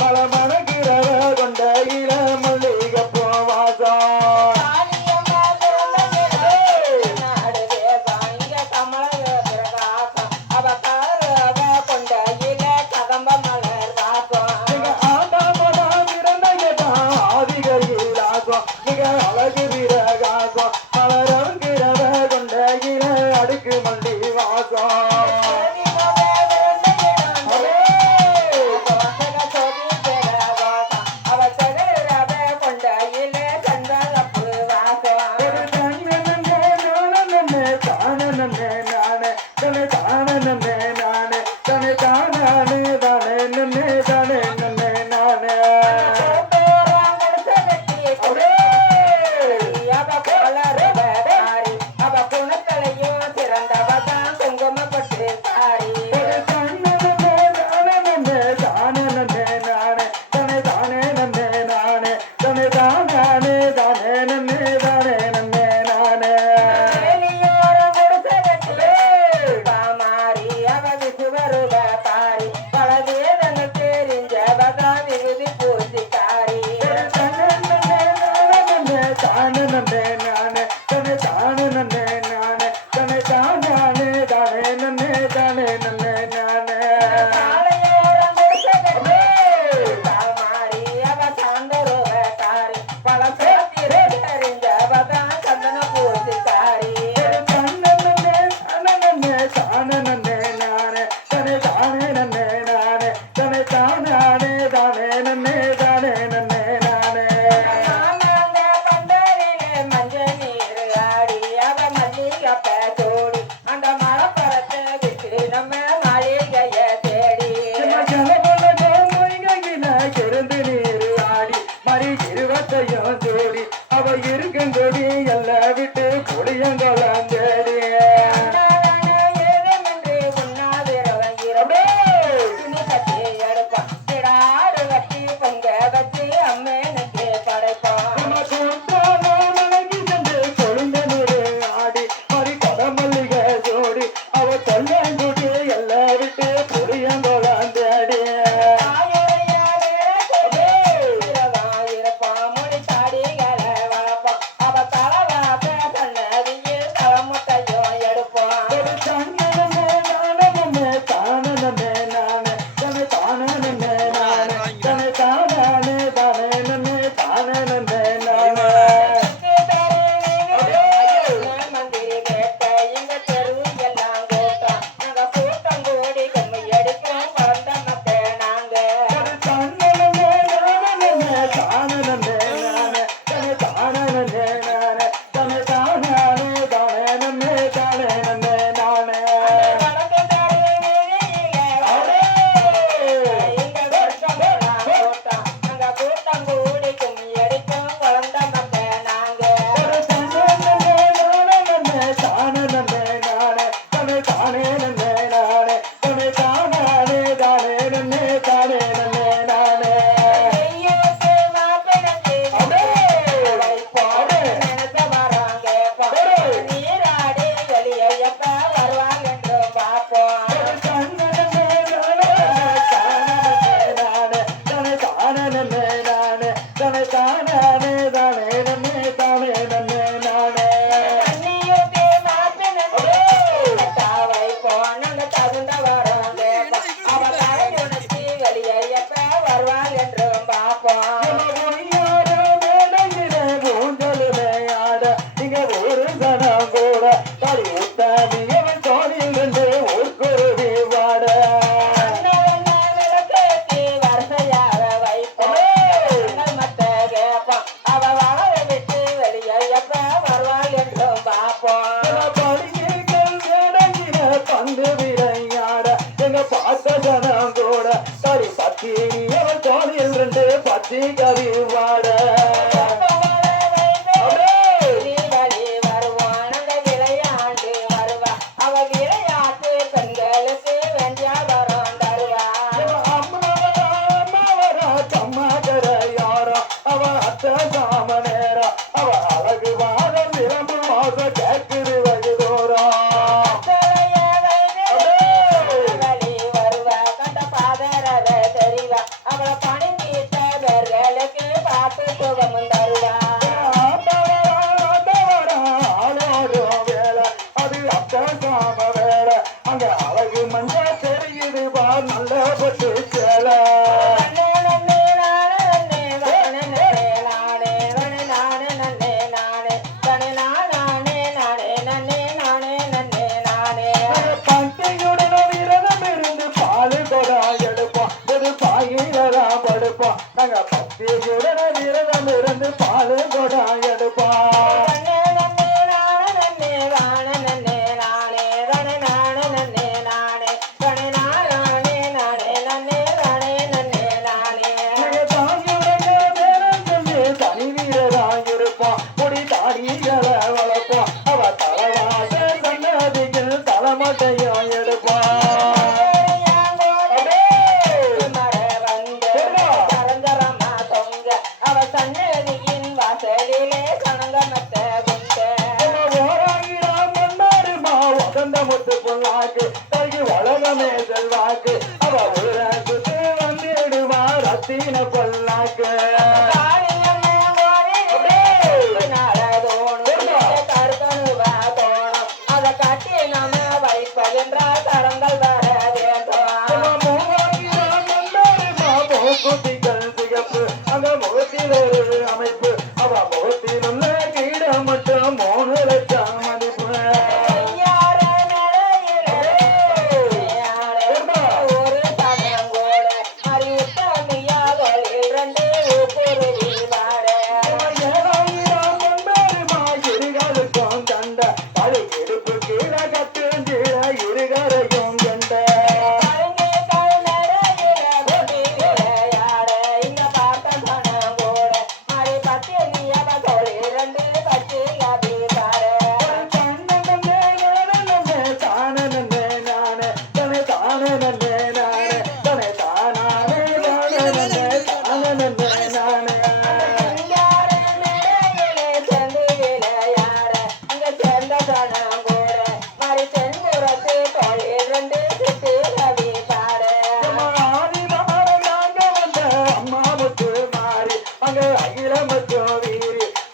பல மணக்கிறவ கொண்ட இள மல்லிகை பூவாசம் மிக அழகு வீரகாசம் மலரங்கிறவ கொண்ட இள அடுக்கு மல்லி வாசம் ஜோடி அவ இருக்கும் கொடி எல்லாம் விட்டு கொடியங்கோலாம் தேடி ஆடி மறி கொடமல்லிகை ஜோடி அவ தொல்லங்குடி எல்லாம் விட்டு கொடியங்கோலாம் தேடி கவி வாட அவளை சுகமும் தருவா ஆளோடும் வேலை அது அப்ப சாம வேலை அங்க அழகு மஞ்ச தெரியுது பா நல்ல பட்டு சேலை பக்தியுடன் விரதம் இருந்து பால் கொடம் எடுப்போம் ஒரு பாயிலதான் படுப்போம் நாங்க பக்தியுடன் விரதம் இருந்து பால் கொடம் எடுப்போம் தனி வீரதான் இருப்போம் முடி தாடிகளை வளர்ப்போம் அவ தலைவாச சன்னதியில் தலைமட்டையும் எடுப்போம் வாசலிலே சனங்கமத்த குந்த ஓராயிரம் மன்னாருமா வசந்த முத்து பொல்லாக்கு தகி உலகமே செல்வாக்கு அவ ஒரு சுத்து வந்துடுவா ரத்தின பொல்லாக்கு குட்டிகள் சிகப்பு அந்த முகத்தில் ஒரு அமைப்பு அவ முகத்தில் உள்ள கீடம் மட்டும் 3 லட்சம் மதிப்பு ஒரு சமயம் கூட அறிவுத்தமியாதல் 2 இருகளுக்கும் தண்ட அது இடுப்பு கீழே கட்டுஞ்சிட இருகரையும் கண்ட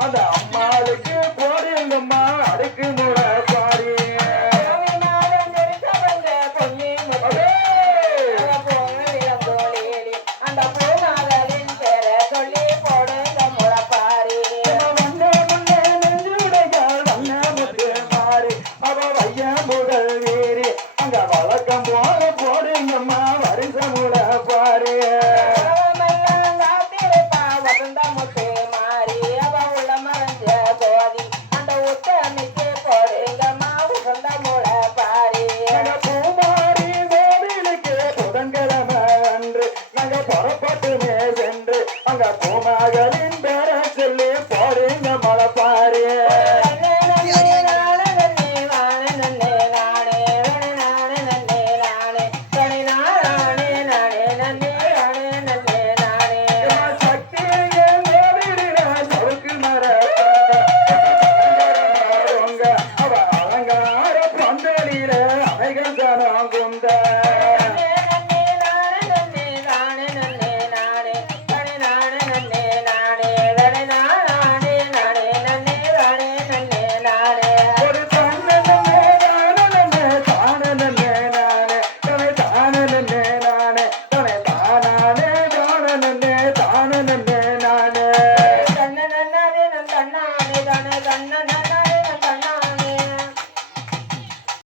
அந்த அம்மாளுக்கு போடுங்கம்மா அடுக்கு முறை பாடி அந்த பூமாதலின் பேர சொல்லி போடுங்க முளப்பாரி அங்க வழக்கம் போல போடுங்கம்மா வருஷமுட பாரு புறப்பட்டுமே சென்று அங்க பூமகளின் பேர சொல்லி போடுங்க மலைப்பாரு சவுக்கு மர அவ அலங்கார பந்தலில அமைகள் தனம் கொண்ட